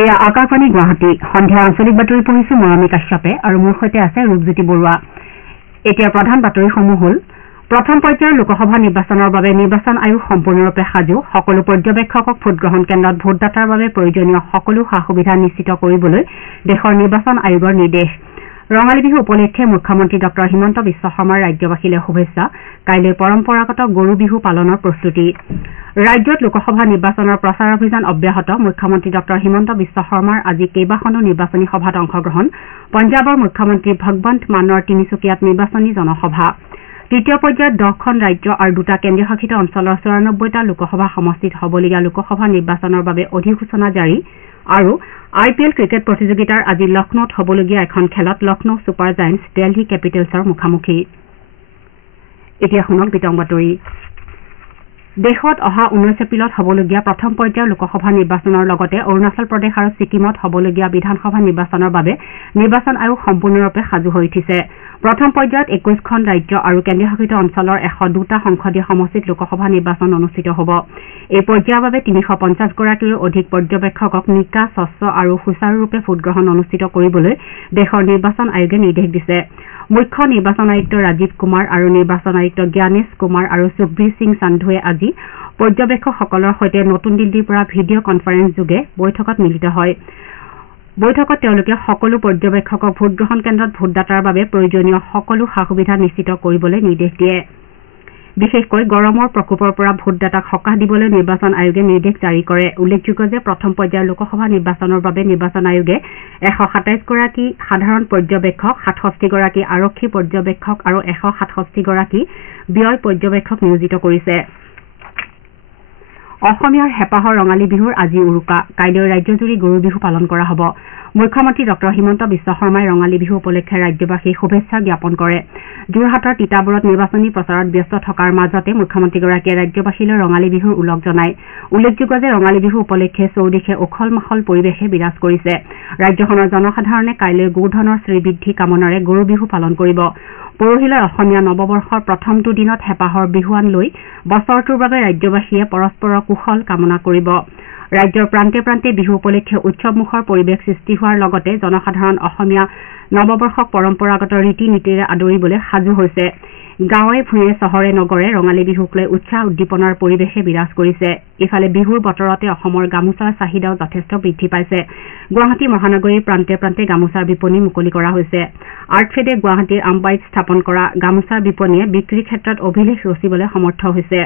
এয়া আকাশবাণী গুৱাহাটী সন্ধিয়া আঞ্চলিক বাতৰি পঢ়িছো মৰমী কাশ্যপে আৰু মোৰ সৈতে আছে ৰূপজ্যোতি বৰুৱা। এতিয়া প্ৰধান বাতৰিসমূহ হ'ল প্ৰথম পৰ্যায়ৰ লোকসভা নিৰ্বাচনৰ বাবে নিৰ্বাচন আয়োগ সম্পূৰ্ণৰূপে সাজু সকলো পৰ্যবেক্ষকক ভোটগ্ৰহণ কেন্দ্ৰত ভোটদাতাৰ বাবে প্ৰয়োজনীয় সকলো সা সুবিধা নিশ্চিত কৰিবলৈ দেশৰ নিৰ্বাচন আয়োগৰ নিৰ্দেশ। ৰঙালী বিহু উপলক্ষে মুখ্যমন্ত্ৰী ডঃ হিমন্ত বিশ্ব শৰ্মাৰ ৰাজ্যবাসীলৈ শুভেচ্ছা। কাইলৈ পৰম্পৰাগত গৰু বিহু পালনৰ প্ৰস্তুতি। ৰাজ্যত লোকসভা নিৰ্বাচনৰ প্ৰচাৰ অভিযান অব্যাহত মুখ্যমন্ত্ৰী ডঃ হিমন্ত বিশ্ব শৰ্মাৰ আজি কেইবাখনো নিৰ্বাচনী সভাত অংশগ্ৰহণ। পঞ্জাৱৰ মুখ্যমন্ত্ৰী ভগৱন্ত মানৰ তিনিচুকীয়াত নিৰ্বাচনী জনসভা। তৃতীয় পৰ্যায়ত 10খন ৰাজ্য আৰু 2টা কেন্দ্ৰীয় শাসিত অঞ্চলৰ 94টা লোকসভা সমষ্টিত হ'বলগীয়া লোকসভা নিৰ্বাচনৰ বাবে অধিসূচনা জাৰি আৰু IPL ক্ৰিকেট প্ৰতিযোগিতাৰ আজি লক্ষ্ণৌত হ'বলগীয়া এখন খেলত লক্ষ্ণৌ ছুপাৰ জায়েণ্টছ দিল্লী কেপিটেলছৰ মুখামুখি। এতিয়া শুনক বিতং বাতৰি। দেশত অহা 19 এপ্ৰিলত হ'বলগীয়া প্ৰথম পৰ্যায়ৰ লোকসভা নিৰ্বাচনৰ লগতে অৰুণাচল প্ৰদেশ আৰু ছিকিমত হ'বলগীয়া বিধানসভা নিৰ্বাচনৰ বাবে নিৰ্বাচন আয়োগ সম্পূৰ্ণৰূপে সাজু হৈ উঠিছে। প্ৰথম পৰ্যায়ত 21খন ৰাজ্য আৰু কেন্দ্ৰীয় শাসিত অঞ্চলৰ 102টা সংসদীয় সমষ্টিত লোকসভা নিৰ্বাচন অনুষ্ঠিত হ'ব। এই পৰ্যায়ৰ বাবে 350গৰাকীৰো অধিক পৰ্যবেক্ষকক নিকা স্বচ্ছ আৰু সুচাৰুৰূপে ভোটগ্ৰহণ অনুষ্ঠিত কৰিবলৈ দেশৰ নিৰ্বাচন আয়োগে নিৰ্দেশ দিছে। মুখ্য নিৰ্বাচন আয়ুক্ত ৰাজীৱ কুমাৰ আৰু নিৰ্বাচন আয়ুক্ত জ্ঞানেশ কুমাৰ আৰু সুখবীৰ সিং সান্ধুৱে আজি পৰ্যবেক্ষকসকলৰ সৈতে নতুন দিল্লীৰ পৰা ভিডিঅ' কনফাৰেন্স যোগে বৈঠকত মিলিত হয়। বৈঠকত তেওঁলোকে সকলো পৰ্যবেক্ষকক ভোটগ্ৰহণ কেন্দ্ৰত ভোটদাতাৰ বাবে প্ৰয়োজনীয় সকলো সা সুবিধা নিশ্চিত কৰিবলৈ নিৰ্দেশ দিয়ে। বিশেষকৈ গৰমৰ প্ৰকোপৰ পৰা ভোটদাতাক সকাহ দিবলৈ নিৰ্বাচন আয়োগে নিৰ্দেশ জাৰি কৰে। উল্লেখযোগ্য যে প্ৰথম পৰ্যায়ৰ লোকসভা নিৰ্বাচনৰ বাবে নিৰ্বাচন আয়োগে 127গৰাকী সাধাৰণ পৰ্যবেক্ষক, 67গৰাকী আৰক্ষী পৰ্যবেক্ষক আৰু 167গৰাকী ব্যয় পৰ্যবেক্ষক নিয়োজিত কৰিছে। অসমীয়াৰ হেঁপাহৰ ৰঙালী বিহুৰ আজি উৰুকা। কাইলৈ ৰাজ্যজুৰি গৰু বিহু পালন কৰা হ'ব। মুখ্যমন্ত্ৰী ডঃ হিমন্ত বিশ্ব শৰ্মাই ৰঙালী বিহু উপলক্ষে ৰাজ্যবাসীক শুভেচ্ছা জ্ঞাপন কৰে। যোৰহাটৰ তিতাবৰত নিৰ্বাচনী প্ৰচাৰত ব্যস্ত থকাৰ মাজতে মুখ্যমন্ত্ৰীগৰাকীয়ে ৰাজ্যবাসীলৈ ৰঙালী বিহুৰ ওলগ জনায়। উল্লেখযোগ্য যে ৰঙালী বিহু উপলক্ষে চৌদিশে উখল মাখল পৰিৱেশে বিৰাজ কৰিছে। ৰাজ্যখনৰ জনসাধাৰণে কাইলৈ গোধনৰ শ্ৰীবৃদ্ধি কামনাৰে গৰু বিহু পালন কৰিব। পৰহিলৈ অসমীয়া নৱবৰ্ষৰ প্ৰথমটো দিনত হেঁপাহৰ বিহুৱান লৈ বছৰটোৰ বাবে ৰাজ্যবাসীয়ে পৰস্পৰৰ কুশল কামনা কৰিব। ৰাজ্যৰ প্ৰান্তে প্ৰান্তে বিহু উপলক্ষে উৎসৱমুখৰ পৰিৱেশ সৃষ্টি হোৱাৰ লগতে জনসাধাৰণ অসমীয়া নৱবৰ্ষক পৰম্পৰাগত ৰীতি নীতিৰে আদৰিবলৈ সাজু হৈছে। গাঁৱে ভূঞে চহৰে নগৰে ৰঙালী বিহুক লৈ উৎসাহ উদ্দীপনাৰ পৰিৱেশে বিৰাজ কৰিছে। ইফালে বিহুৰ বতৰতে অসমৰ গামোচাৰ চাহিদাও যথেষ্ট বৃদ্ধি পাইছে। গুৱাহাটী মহানগৰীৰ প্ৰান্তে প্ৰান্তে গামোচাৰ বিপণী মুকলি কৰা হৈছে। আৰ্টফেডে গুৱাহাটীৰ আম্বাইত স্থাপন কৰা গামোচাৰ বিপণীয়ে বিক্ৰীৰ ক্ষেত্ৰত অভিলেখ ৰচিবলৈ সমৰ্থ হৈছে।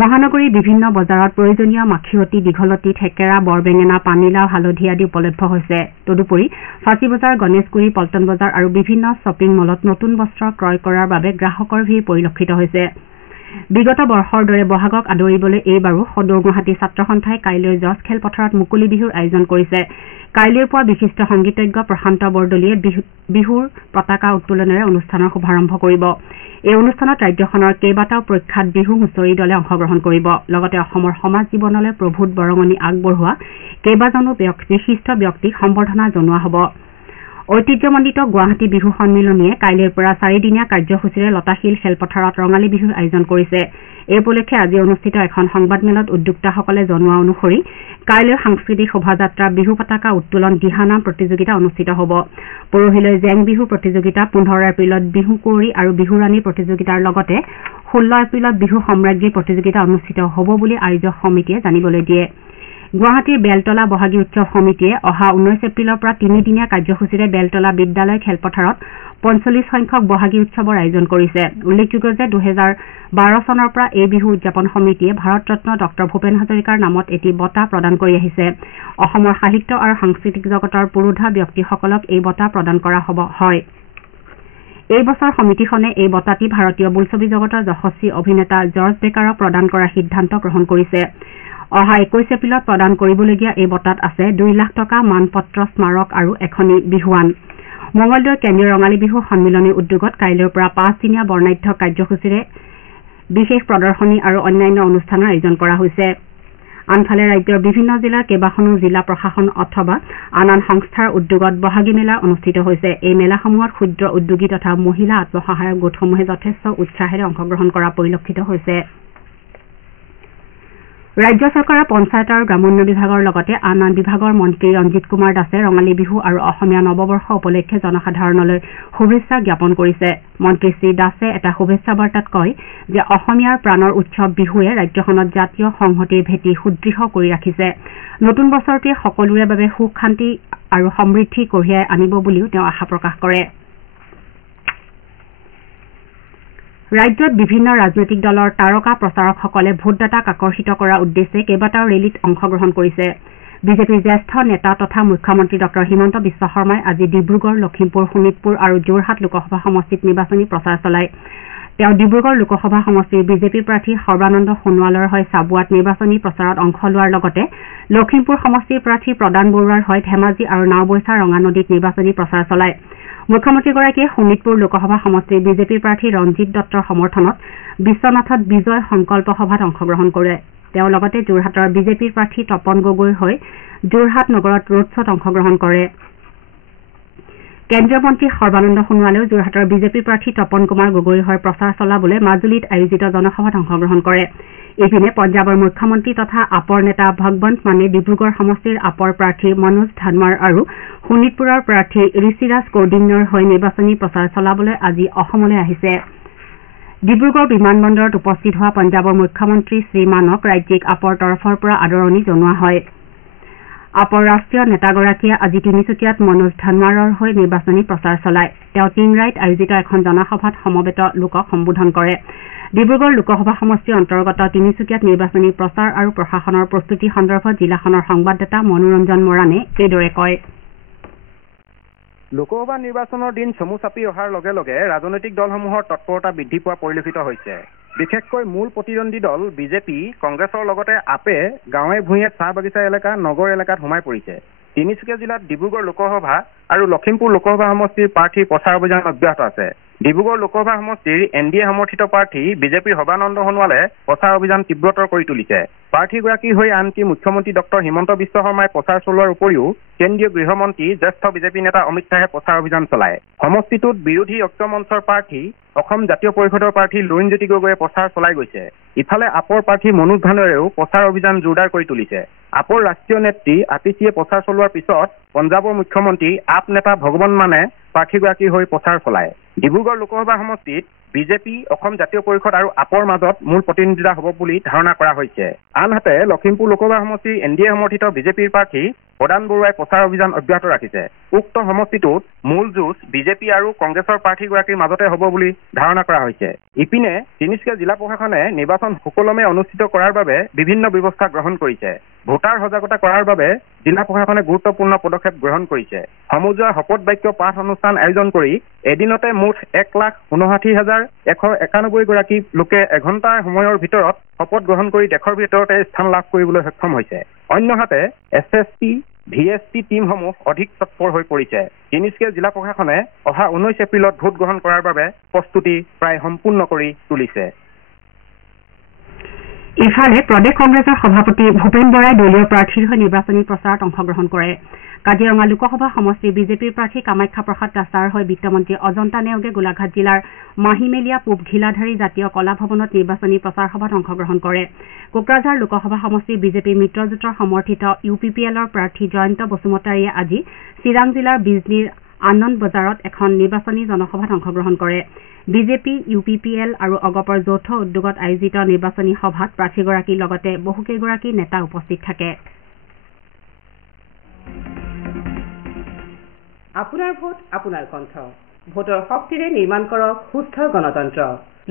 মহানগৰীৰ বিভিন্ন বজাৰত প্ৰয়োজনীয় মাখিয়তী, দীঘলতী, থেকেৰা, বৰবেঙেনা, পানীলাও, হালধি আদি উপলব্ধ হৈছে। তদুপৰি ফাঁচী বজাৰ, গণেশগুৰি, পল্টন বজাৰ আৰু বিভিন্ন শ্বপিং মলত নতুন বস্ত্ৰ ক্ৰয় কৰাৰ বাবে গ্ৰাহকৰ ভিৰ পৰিলক্ষিত হৈছে। বিগত বৰ্ষৰ দৰে বহাগক আদৰিবলৈ এইবাৰো সদৌ গুৱাহাটী ছাত্ৰ সন্থাই কাইলৈ জজ খেলপথাৰত মুকলি বিহুৰ আয়োজন কৰিছে। কাইলৈৰ পৰা বিশিষ্ট সংগীতজ্ঞ প্ৰশান্ত বৰদলৈয়ে বিহুৰ পতাকা উত্তোলনেৰে অনুষ্ঠানৰ শুভাৰম্ভ কৰিব। এই অনুষ্ঠানত ৰাজ্যখনৰ কেইবাটাও প্ৰখ্যাত বিহু হুঁচৰি দলে অংশগ্ৰহণ কৰিব। লগতে অসমৰ সমাজ জীৱনলৈ প্ৰভূত বৰঙণি আগবঢ়োৱা কেইবাজনো বিশিষ্ট ব্যক্তিক সম্বৰ্ধনা জনোৱা হ'ব। ঐতিহ্যমণ্ডিত গুৱাহাটী বিহু সন্মিলনীয়ে কাইলৈৰ পৰা 4দিনীয়া কাৰ্যসূচীৰে লতাশিল খেলপথাৰত ৰঙালী বিহুৰ আয়োজন কৰিছে। এই উপলক্ষে আজি অনুষ্ঠিত এখন সংবাদমেলত উদ্যোক্তাসকলে জনোৱা অনুসৰি কাইলৈ সাংস্কৃতিক শোভাযাত্ৰা, বিহু পতাকা উত্তোলন, দিহানাম প্ৰতিযোগিতা অনুষ্ঠিত হ'ব। পৰহিলৈ জেং বিহু প্ৰতিযোগিতা, 15 এপ্ৰিলত বিহু কুঁৱৰী আৰু বিহু ৰাণী প্ৰতিযোগিতাৰ লগতে 16 এপ্ৰিলত বিহু সম্ৰাজ্ঞীৰ প্ৰতিযোগিতা অনুষ্ঠিত হ'ব বুলি আয়োজক সমিতিয়ে জানিবলৈ দিয়ে। গুৱাহাটীৰ বেলতলা বহাগী উৎসৱ সমিতিয়ে অহা 19 এপ্ৰিলৰ পৰা 3দিনীয়া কাৰ্যসূচীৰে বেলতলা বিদ্যালয় খেলপথাৰত 45 সংখ্যক বহাগী উৎসৱৰ আয়োজন কৰিছে। উল্লেখযোগ্য যে 2012 চনৰ পৰা এই বিহু উদযাপন সমিতিয়ে ভাৰত ৰত্ন ডঃ ভূপেন হাজৰিকাৰ নামত এটি বঁটা প্ৰদান কৰি আহিছে। অসমৰ সাহিত্য আৰু সাংস্কৃতিক জগতৰ পুৰোধা ব্যক্তিসকলক এই বঁটা প্ৰদান কৰা হয়। এই বছৰ সমিতিখনে এই বঁটাটি ভাৰতীয় বোলছবি জগতৰ যশস্বী অভিনেতা জৰ্জ বেকাৰক প্ৰদান কৰাৰ সিদ্ধান্ত গ্ৰহণ কৰিছে। অহা 21 এপ্ৰিলত প্ৰদান কৰিবলগীয়া এই বঁটাত আছে 2 লাখ টকা মানপত্ৰ, স্মাৰক আৰু এখনি বিহুৱান। মঙলদৈৰ কেন্দ্ৰীয় ৰঙালী বিহু সন্মিলনীৰ উদ্যোগত কাইলৈৰ পৰা 5দিনীয়া বৰ্ণাঢ্য কাৰ্যসূচীৰে বিশেষ প্ৰদৰ্শনী আৰু অন্যান্য অনুষ্ঠানৰ আয়োজন কৰা হৈছে। আনফালে ৰাজ্যৰ বিভিন্ন জিলাৰ কেইবাখনো জিলা প্ৰশাসন অথবা আন সংস্থাৰ উদ্যোগত বহাগী মেলা অনুষ্ঠিত হৈছে। এই মেলাসমূহত ক্ষুদ্ৰ উদ্যোগী তথা মহিলা আত্মসহায়ক গোটসমূহে যথেষ্ট উৎসাহেৰে অংশগ্ৰহণ কৰা পৰিলক্ষিত হৈছে। ৰাজ্য চৰকাৰৰ পঞ্চায়ত আৰু গ্ৰামোন্নয়ন বিভাগৰ লগতে আন আন বিভাগৰ মন্ত্ৰী ৰঞ্জিত কুমাৰ দাসে ৰঙালী বিহু আৰু অসমীয়া নৱবৰ্ষ উপলক্ষে জনসাধাৰণলৈ শুভেচ্ছা জ্ঞাপন কৰিছে। মন্ত্ৰী শ্ৰী দাসে এটা শুভেচ্ছা বাৰ্তাত কয় যে অসমীয়াৰ প্ৰাণৰ উৎসৱ বিহুৱে ৰাজ্যখনত জাতীয় সংহতিৰ ভেটি সুদৃঢ় কৰি ৰাখিছে। নতুন বছৰটোৱে সকলোৰে বাবে সুখ শান্তি আৰু সমৃদ্ধি কঢ়িয়াই আনিব বুলিও তেওঁ আশা প্ৰকাশ কৰে। ৰাজ্যত বিভিন্ন ৰাজনৈতিক দলৰ তাৰকা প্ৰচাৰকসকলে ভোটদাতাক আকৰ্ষিত কৰাৰ উদ্দেশ্যে কেইবাটাও ৰেলীত অংশগ্ৰহণ কৰিছে। বিজেপিৰ জ্যেষ্ঠ নেতা তথা মুখ্যমন্ত্ৰী ডঃ হিমন্ত বিশ্ব শৰ্মাই আজি ডিব্ৰুগড়, লখিমপুৰ, শোণিতপুৰ আৰু যোৰহাট লোকসভা সমষ্টিত নিৰ্বাচনী প্ৰচাৰ চলায়। তেওঁ ডিব্ৰুগড় লোকসভা সমষ্টিৰ বিজেপি প্ৰাৰ্থী সৰ্বানন্দ সোণোৱালৰ হৈ চাবুৱাত নিৰ্বাচনী প্ৰচাৰত অংশ লোৱাৰ লগতে লখিমপুৰ সমষ্টিৰ প্ৰাৰ্থী প্ৰদান বৰুৱাৰ হৈ ধেমাজি আৰু নাওবৈচা ৰঙানদীত নিৰ্বাচনী প্ৰচাৰ চলায়। মুখ্যমন্ত্ৰীগৰাকীয়ে শোণিতপুৰ লোকসভা সমষ্টিৰ বিজেপি প্ৰাৰ্থী ৰঞ্জিত দত্তৰ সমৰ্থনত বিশ্বনাথত বিজয় সংকল্প সভাত অংশগ্ৰহণ কৰে। তেওঁ লগতে যোৰহাটৰ বিজেপিৰ প্ৰাৰ্থী তপন গগৈৰ হৈ যোৰহাট নগৰত ৰোড শ্বত অংশগ্ৰহণ কৰে। কেন্দ্ৰীয় মন্ত্ৰী সৰ্বানন্দ সোণোৱালেও যোৰহাটৰ বিজেপি প্ৰাৰ্থী তপন কুমাৰ গগৈৰ হৈ প্ৰচাৰ চলাবলৈ মাজুলীত আয়োজিত জনসভাত অংশগ্ৰহণ কৰে। ইপিনে পঞ্জাৱৰ মুখ্যমন্ত্ৰী তথা আপৰ নেতা ভগৱন্ত মানে ডিব্ৰুগড় সমষ্টিৰ আপৰ প্ৰাৰ্থী মনোজ ধানৱাৰ আৰু শোণিতপুৰৰ প্ৰাৰ্থী ঋষিৰাজ কৌডিন্যৰ হৈ নিৰ্বাচনী প্ৰচাৰ চলাবলৈ আজি অসমলৈ আহিছে। ডিব্ৰুগড় বিমানবন্দৰত উপস্থিত হোৱা পঞ্জাৱৰ মুখ্যমন্ত্ৰী শ্ৰীমানক ৰাজ্যিক আপৰ তৰফৰ পৰা আদৰণি জনোৱা হয়। আপৰ ৰাষ্ট্ৰীয় নেতাগৰাকীয়ে আজি তিনিচুকীয়াত মনোজ ধানৱাৰৰ হৈ নিৰ্বাচনী প্ৰচাৰ চলায়। তেওঁ টিংৰাইত আয়োজিত এখন জনসভাত সমবেত লোকক সম্বোধন কৰে। ডিব্ৰুগড় লোকসভা সমষ্টিৰ অন্তৰ্গত তিনিচুকীয়াত নিৰ্বাচনী প্ৰচাৰ আৰু প্ৰশাসনৰ প্ৰস্তুতি সন্দৰ্ভত জিলাখনৰ সংবাদদাতা মনোৰঞ্জন মৰাণে এইদৰে কয়। লোকসভা নিৰ্বাচনৰ দিন চমু চাপি অহাৰ লগে লগে ৰাজনৈতিক দলসমূহৰ তৎপৰতা বৃদ্ধি পোৱা পৰিলক্ষিত হৈছে। বিশেষকৈ মূল প্ৰতিদ্বন্দ্বী দল বিজেপি, কংগ্ৰেছৰ লগতে আপে গাঁৱে ভূঞে চাহ বাগিচা এলেকা, নগৰ এলেকাত সোমাই পৰিছে। তিনিচুকীয়া জিলাত ডিব্ৰুগড় লোকসভা আৰু লখিমপুৰ লোকসভা সমষ্টিৰ প্ৰাৰ্থীৰ প্ৰচাৰ অভিযান অব্যাহত আছে। ডিব্ৰুগড় লোকসভা সমষ্টিৰ এনডিএ সমৰ্থিত প্ৰাৰ্থী বিজেপিৰ সৰ্বানন্দ সোণোৱালে প্ৰচাৰ অভিযান তীব্ৰতৰ কৰি তুলিছে। প্ৰাৰ্থীগৰাকীৰ হৈ আনকি মুখ্যমন্ত্ৰী ডঃ হিমন্ত বিশ্ব শৰ্মাই প্ৰচাৰ চলোৱাৰ উপৰিও কেন্দ্ৰীয় গৃহমন্ত্ৰী জ্যেষ্ঠ বিজেপি নেতা অমিত শ্বাহে প্ৰচাৰ অভিযান চলায়। সমষ্টিটোত বিৰোধী ঐক্য মঞ্চৰ প্ৰাৰ্থী অসম জাতীয় পৰিষদৰ প্ৰাৰ্থী লুৰিণজ্যোতি গগৈয়ে প্ৰচাৰ চলাই গৈছে। ইফালে আপৰ প্ৰাৰ্থী মনোজ ধানৱাৰেও প্ৰচাৰ অভিযান জোৰদাৰ কৰি তুলিছে। আপৰ ৰাষ্ট্ৰীয় নেত্ৰী আতিশীয়ে প্ৰচাৰ চলোৱাৰ পিছত পঞ্জাৱৰ মুখ্যমন্ত্ৰী আপ নেতা ভগৱন্ত মানে প্ৰাৰ্থীগৰাকীৰ হৈ প্ৰচাৰ চলায়। ডিব্ৰুগড় লোকসভা সমষ্টিত বিজেপি, অসম জাতীয় পৰিষদ আৰু আপৰ মাজত মূল প্ৰতিদ্বন্দ্বিতা হ'ব বুলি ধাৰণা কৰা হৈছে। আনহাতে লখিমপুৰ লোকসভা সমষ্টিৰ এনডিএ সমৰ্থিত বিজেপিৰ প্ৰাৰ্থী প্ৰদান বৰুৱাই প্ৰচাৰ অভিযান অব্যাহত ৰাখিছে। উক্ত সমষ্টিটোত মূল যুঁজ বিজেপি আৰু কংগ্ৰেছৰ প্ৰাৰ্থীগৰাকীৰ মাজতে হ'ব বুলি ধাৰণা কৰা হৈছে। ইপিনে তিনিচুকীয়া জিলা প্ৰশাসনে নিৰ্বাচন সুকলমে অনুষ্ঠিত কৰাৰ বাবে বিভিন্ন ব্যৱস্থা গ্ৰহণ কৰিছে। ভোটাৰ সজাগতা কৰাৰ বাবে জিলা প্ৰশাসনে গুৰুত্বপূৰ্ণ পদক্ষেপ গ্ৰহণ কৰিছে। সমজুৱা শপত বাক্য পাঠ অনুষ্ঠান আয়োজন কৰি এদিনতে মুঠ 1,59,191 গৰাকী লোকে এঘণ্টাৰ সময়ৰ ভিতৰত শপত গ্ৰহণ কৰি দেশৰ ভিতৰতে স্থান লাভ কৰিবলৈ সক্ষম হৈছে। অন্যহাতে SSP, VSP টীমসমূহ অধিক তৎপৰ হৈ পৰিছে। তিনিচুকীয়া জিলা প্ৰশাসনে অহা 19 এপ্ৰিলত ভোট গ্ৰহণ কৰাৰ বাবে প্ৰস্তুতি প্ৰায় সম্পূৰ্ণ কৰি তুলিছে। ইফালে প্ৰদেশ কংগ্ৰেছৰ সভাপতি ভূপেন বৰাই দলীয় প্ৰাৰ্থীৰ হৈ নিৰ্বাচনী প্ৰচাৰত অংশগ্ৰহণ কৰে। কাজিৰঙা লোকসভা সমষ্টিৰ বিজেপিৰ প্ৰাৰ্থী কামাখ্যা প্ৰসাদ দাসাৰ হৈ বিত্তমন্ত্ৰী অজন্তা নেওগে গোলাঘাট জিলাৰ মাহিমেলীয়া পূব ঘিলাধাৰী জাতীয় কলা ভৱনত নিৰ্বাচনী প্ৰচাৰ সভাত অংশগ্ৰহণ কৰে। কোকৰাঝাৰ লোকসভা সমষ্টিৰ বিজেপি মিত্ৰজোঁটৰ সমৰ্থিত UPPLৰ প্ৰাৰ্থী জয়ন্ত বসুমতাৰীয়ে আজি চিৰাং জিলাৰ বিজনীৰ আনন্দ বজাৰত এখন নিৰ্বাচনী জনসভাত অংশগ্ৰহণ কৰে। বিজেপি, UPPL আৰু অগপৰ যৌথ উদ্যোগত আয়োজিত নিৰ্বাচনী সভাত প্ৰাৰ্থীগৰাকীৰ লগতে বহুকেইগৰাকী নেতা উপস্থিত থাকে। আপোনাৰ ভোট, আপোনাৰ কণ্ঠ। ভোটৰ শক্তিৰে নিৰ্মাণ কৰক সুস্থ গণতন্ত্ৰ।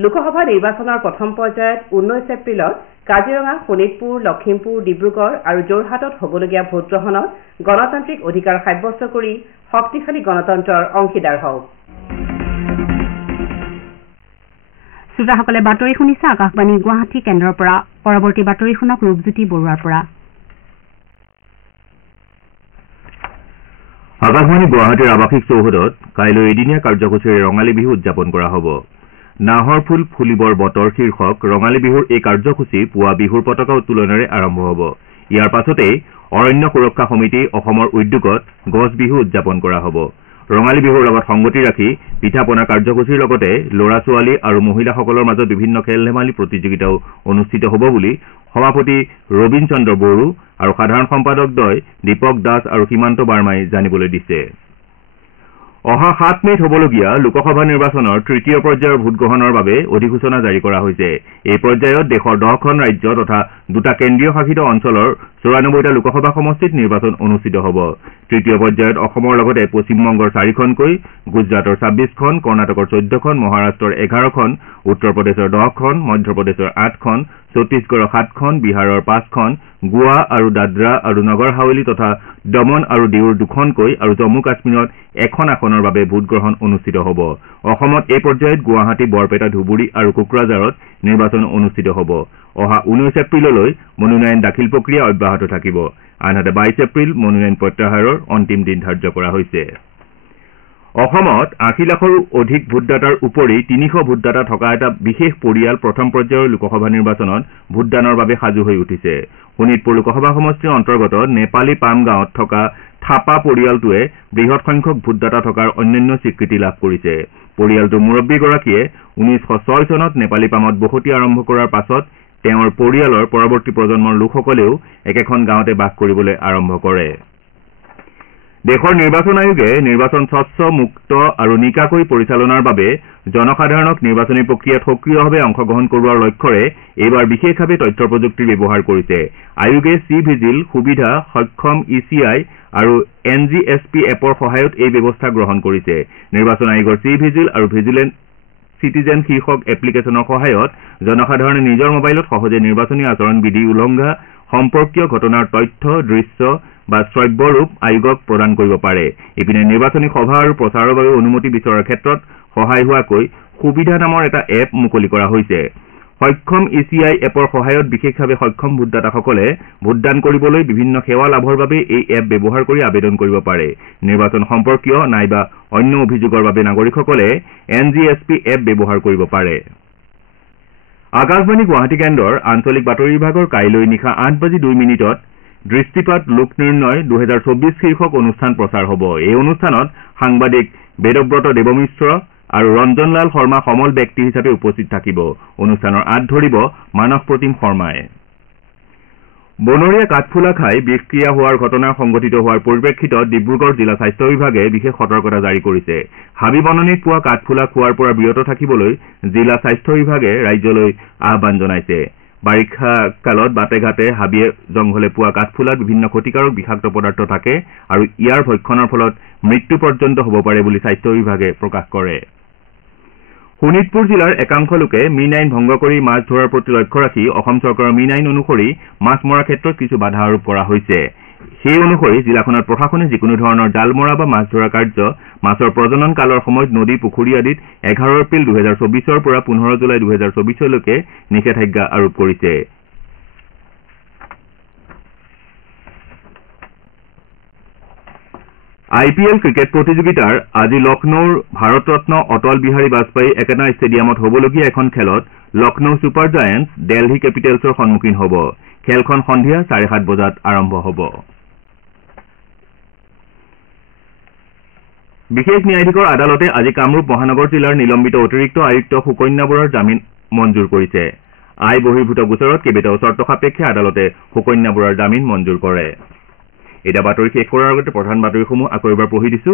লোকসভা নিৰ্বাচনৰ প্ৰথম পৰ্যায়ত 19 এপ্ৰিলত কাজিৰঙা, শোণিতপুৰ, লখিমপুৰ, ডিব্ৰুগড় আৰু যোৰহাটত হ'বলগীয়া ভোটগ্ৰহণত গণতান্ত্ৰিক অধিকাৰ সাব্যস্ত কৰি শক্তিশালী গণতন্ত্ৰৰ অংশীদাৰ হওক। শ্ৰোতাসকলে বাতৰি শুনিছে আকাশবাণী গুৱাহাটী কেন্দ্ৰৰ পৰা। পৰৱৰ্তী বাতৰি শুনক ৰূপজ্যোতি বৰুৱাৰ পৰা। আকাশবাণী গুৱাহাটীৰ আৱাসিক চৌহদত কাইলৈ এদিনীয়া কাৰ্যসূচীৰে ৰঙালী বিহু উদযাপন কৰা হ'ব। নাহৰ ফুল ফুলিবৰ বতৰ শীৰ্ষক ৰঙালী বিহুৰ এই কাৰ্যসূচী পুৱা বিহুৰ পতাকা উত্তোলনেৰে আৰম্ভ হ'ব। ইয়াৰ পাছতেই অৰণ্য সুৰক্ষা সমিতি অসমৰ উদ্যোগত গছ বিহু উদযাপন কৰা হ'ব। ৰঙালী বিহুৰ লগত সংগতি ৰাখি পিঠা পনা কাৰ্যসূচীৰ লগতে ল'ৰা ছোৱালী আৰু মহিলাসকলৰ মাজত বিভিন্ন খেল ধেমালি প্ৰতিযোগিতাও অনুষ্ঠিত হ'ব বুলি সভাপতি ৰবীন চন্দ্ৰ বড়ো আৰু সাধাৰণ সম্পাদকদ্বয় দীপক দাস আৰু সীমান্ত বাৰ্মাই জানিবলৈ দিছে। অহা 7 মেত হ'বলগীয়া লোকসভা নিৰ্বাচনৰ তৃতীয় পৰ্যায়ৰ ভোটগ্ৰহণৰ বাবে অধিসূচনা জাৰি কৰা হৈছে। এই পৰ্যায়ত দেশৰ 10খন ৰাজ্য তথা 2টা কেন্দ্ৰীয় শাসিত অঞ্চলৰ 94টা লোকসভা সমষ্টিত নিৰ্বাচন অনুষ্ঠিত হ'ব। তৃতীয় পৰ্যায়ত অসমৰ লগতে পশ্চিমবংগৰ 4খনকৈ, গুজৰাটৰ 26খন, কৰ্ণাটকৰ 14খন, মহাৰাষ্ট্ৰৰ 11খন, উত্তৰ প্ৰদেশৰ 10খন, মধ্যপ্ৰদেশৰ 8খন, ছত্তীশগড়ৰ 7খন, বিহাৰৰ 5খন, গোৱা আৰু দাদৰা আৰু নগৰ হাৱেলী তথা দমন আৰু দিউৰ 2খনকৈ আৰু জম্মু কাশ্মীৰত 1খন আসনৰ বাবে ভোটগ্ৰহণ অনুষ্ঠিত হ'ব। অসমত এই পৰ্যায়ত গুৱাহাটী, বৰপেটা, ধুবুৰী আৰু কোকৰাঝাৰত নিৰ্বাচন অনুষ্ঠিত হ'ব। অহা 19 এপ্ৰিললৈ মনোনয়ন দাখিল প্ৰক্ৰিয়া অব্যাহত থাকিব। আনহাতে 22 এপ্ৰিল মনোনয়ন প্ৰত্যাহাৰৰ অন্তিম দিন ধাৰ্য কৰা হৈছে। অসমত 80 লাখৰো অধিক ভোটদাতাৰ উপৰি 300 ভোটদাতা থকা এটা বিশেষ পৰিয়াল প্ৰথম পৰ্যায়ৰ লোকসভা নিৰ্বাচনত ভোটদানৰ বাবে সাজু হৈ উঠিছে। শোণিতপুৰ লোকসভা সমষ্টিৰ অন্তৰ্গত নেপালী পাম গাঁৱত থকা থাপা পৰিয়ালটোৱে বৃহৎ সংখ্যক ভোটদাতা থকাৰ অন্যান্য স্বীকৃতি লাভ কৰিছে। পৰিয়ালটোৰ মুৰব্বীগৰাকীয়ে 1906 চনত নেপালী পামত বসতি আৰম্ভ কৰাৰ পাছত তেওঁৰ পৰিয়ালৰ পৰৱৰ্তী প্ৰজন্মৰ লোকসকলেও একেখন গাঁৱতে বাস কৰিবলৈ আৰম্ভ কৰে। দেশৰ নিৰ্বাচন আয়োগে নিৰ্বাচন স্বচ্ছ, মুক্ত আৰু নিকাকৈ পৰিচালনাৰ বাবে জনসাধাৰণক নিৰ্বাচনী প্ৰক্ৰিয়াত সক্ৰিয়ভাৱে অংশগ্ৰহণ কৰোৱাৰ লক্ষ্যৰে এইবাৰ বিশেষভাৱে তথ্য প্ৰযুক্তিৰ ব্যৱহাৰ কৰিছে। আয়োগে চি-ভিজিল সুবিধা, সক্ষম ECI আৰু NGSP এপৰ সহায়ত এই ব্যৱস্থা গ্ৰহণ কৰিছে। নিৰ্বাচন আয়োগৰ চি-ভিজিল আৰু ভিজিলেন্ট চিটিজেন শীৰ্ষক এপ্লিকেশ্যনৰ সহায়ত জনসাধাৰণে নিজৰ মোবাইলত সহজে নিৰ্বাচনী আচৰণ বিধি উলংঘা সম্পৰ্কীয় ঘটনাৰ তথ্য, দৃশ্য বা শ্ৰব্য ৰূপ আয়োগক প্ৰদান কৰিব পাৰে। ইপিনে নিৰ্বাচনী সভা আৰু প্ৰচাৰৰ বাবে অনুমতি বিচৰাৰ ক্ষেত্ৰত সহায় হোৱাকৈ সুবিধা নামৰ এটা এপ মুকলি কৰা হৈছে। সক্ষম ECI এপৰ সহায়ত বিশেষভাৱে সক্ষম ভোটদাতাসকলে ভোটদান কৰিবলৈ বিভিন্ন সেৱা লাভৰ বাবে এই এপ ব্যৱহাৰ কৰি আবেদন কৰিব পাৰে। নিৰ্বাচন সম্পৰ্কীয় নাইবা অন্য অভিযোগৰ বাবে নাগৰিকসকলে NGSP এপ ব্যৱহাৰ কৰিব পাৰে। আকাশবাণী গুৱাহাটী কেন্দ্ৰৰ আঞ্চলিক বাতৰি বিভাগৰ কাইলৈ নিশা 8:02 দৃষ্টিপাত লোক নিৰ্ণয় 2024 শীৰ্ষক অনুষ্ঠান প্ৰচাৰ হ'ব। এই অনুষ্ঠানত সাংবাদিক বেদব্ৰত দেৱমিশ্ৰ আৰু ৰঞ্জনলাল শৰ্মা সমল ব্যক্তি হিচাপে উপস্থিত থাকিব। অনুষ্ঠানৰ আঁত ধৰিব মানস প্ৰতিম শৰ্মাই। বনৰীয়া কাঠফুলা খাই বিষক্ৰিয়া হোৱাৰ ঘটনা সংঘটিত হোৱাৰ পৰিপ্ৰেক্ষিতত ডিব্ৰুগড় জিলা স্বাস্থ্য বিভাগে বিশেষ সতৰ্কতা জাৰি কৰিছে। হাবি বননিত পোৱা কাঠফুলা খোৱাৰ পৰা বিৰত থাকিবলৈ জিলা স্বাস্থ্য বিভাগে ৰাজ্যলৈ আহ্বান জনাইছে। বাৰিষা কালত বাটে ঘাটে হাবিয়ে জংঘলে পোৱা কাঠফুলাত বিভিন্ন ক্ষতিকাৰক বিষাক্ত পদাৰ্থ থাকে আৰু ইয়াৰ ভক্ষণৰ ফলত মৃত্যু পৰ্যন্ত হ'ব পাৰে বুলি স্বাস্থ্য বিভাগে প্ৰকাশ কৰে। শোণিতপুৰ জিলাৰ একাংশ লোকে মীন আইন ভংগ কৰি মাছ ধৰাৰ প্ৰতি লক্ষ্য ৰাখি অসম চৰকাৰৰ মীন আইন অনুসৰি মাছ মৰাৰ ক্ষেত্ৰত কিছু বাধা আৰোপ কৰা হৈছে। সেই অনুসৰি জিলাখনত প্ৰশাসনে যিকোনো ধৰণৰ জাল মৰা বা মাছ ধৰা কাৰ্য মাছৰ প্ৰজনন কালৰ সময়ত নদী, পুখুৰী আদিত 11 এপ্ৰিল 2024ৰ পৰা 15 জুলাই 2024লৈকে নিষেধাজ্ঞা আৰোপ কৰিছে। IPL ক্ৰিকেট প্ৰতিযোগিতাৰ আজি লক্ষ্ণৌৰ ভাৰতৰত্ন অটল বিহাৰী বাজপেয়ী একেটা ষ্টেডিয়ামত হ'বলগীয়া এখন খেলত লক্ষ্ণৌ ছুপাৰ জায়েণ্টছ দেলহি কেপিটেলছৰ সন্মুখীন হ'ব। খেলখন সন্ধিয়া 7:30 বজাত আৰম্ভ হ'ব। বিশেষ ন্যায়াধীশৰ আদালতে আজি কামৰূপ মহানগৰ জিলাৰ নিলম্বিত অতিৰিক্ত আয়ুক্ত সুকন্যা বৰাৰ জামিন মঞ্জুৰ কৰিছে। আয় বহিৰ্ভূত গোচৰত কেইবাটাও চৰ্ত সাপেক্ষে আদালতে সুকন্যা বৰাৰ জামিন মঞ্জুৰ কৰে। এতিয়া বাতৰি শেষ কৰাৰ আগতে প্ৰধান বাতৰিসমূহ আকৌ এবাৰ পঢ়ি দিছো।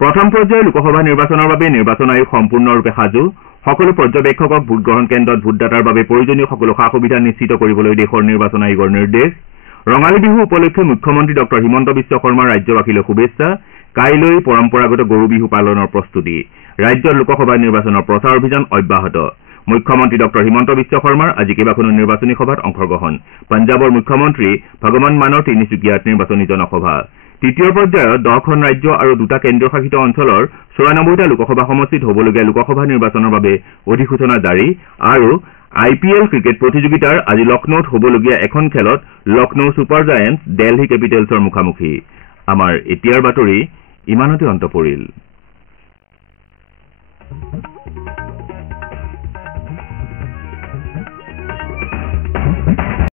প্ৰথম পৰ্যায়ৰ লোকসভা নিৰ্বাচনৰ বাবে নিৰ্বাচন আয়োগ সম্পূৰ্ণৰূপে সাজু। সকলো পৰ্যবেক্ষকক ভোটগ্ৰহণ কেন্দ্ৰত ভোটদাতাৰ বাবে প্ৰয়োজনীয় সকলো সা সুবিধা নিশ্চিত কৰিবলৈ দেশৰ নিৰ্বাচন আয়োগৰ নিৰ্দেশ। ৰঙালী বিহু উপলক্ষে মুখ্যমন্ত্ৰী ডঃ হিমন্ত বিশ্ব শৰ্মাৰ ৰাজ্যবাসীলৈ শুভেচ্ছা। কাইলৈ পৰম্পৰাগত গৰু বিহু পালনৰ প্ৰস্তুতি। ৰাজ্যৰ লোকসভা নিৰ্বাচনৰ প্ৰচাৰ অভিযান অব্যাহত। মুখ্যমন্ত্ৰী ডঃ হিমন্ত বিশ্ব শৰ্মাৰ আজি কেইবাখনো নিৰ্বাচনী সভাত অংশগ্ৰহণ। পঞ্জাৱৰ মুখ্যমন্ত্ৰী ভগৱান মানৰ তিনিচুকীয়াত নিৰ্বাচনী জনসভা। তৃতীয় পৰ্যায়ত 10খন ৰাজ্য আৰু 2টা কেন্দ্ৰীয় শাসিত অঞ্চলৰ 94টা লোকসভা সমষ্টিত হ'বলগীয়া লোকসভা নিৰ্বাচনৰ বাবে অধিসূচনা জাৰি। আৰু IPL ক্ৰিকেট প্ৰতিযোগিতাৰ আজি লক্ষ্ণৌত হ'বলগীয়া এখন খেলত লক্ষ্ণৌ ছুপাৰ জায়েণ্টছ দেলহি কেপিটেলছৰ মুখামুখি। আমাৰ এতিয়াৰ বাতৰি ইমানতে অন্ত পৰিল।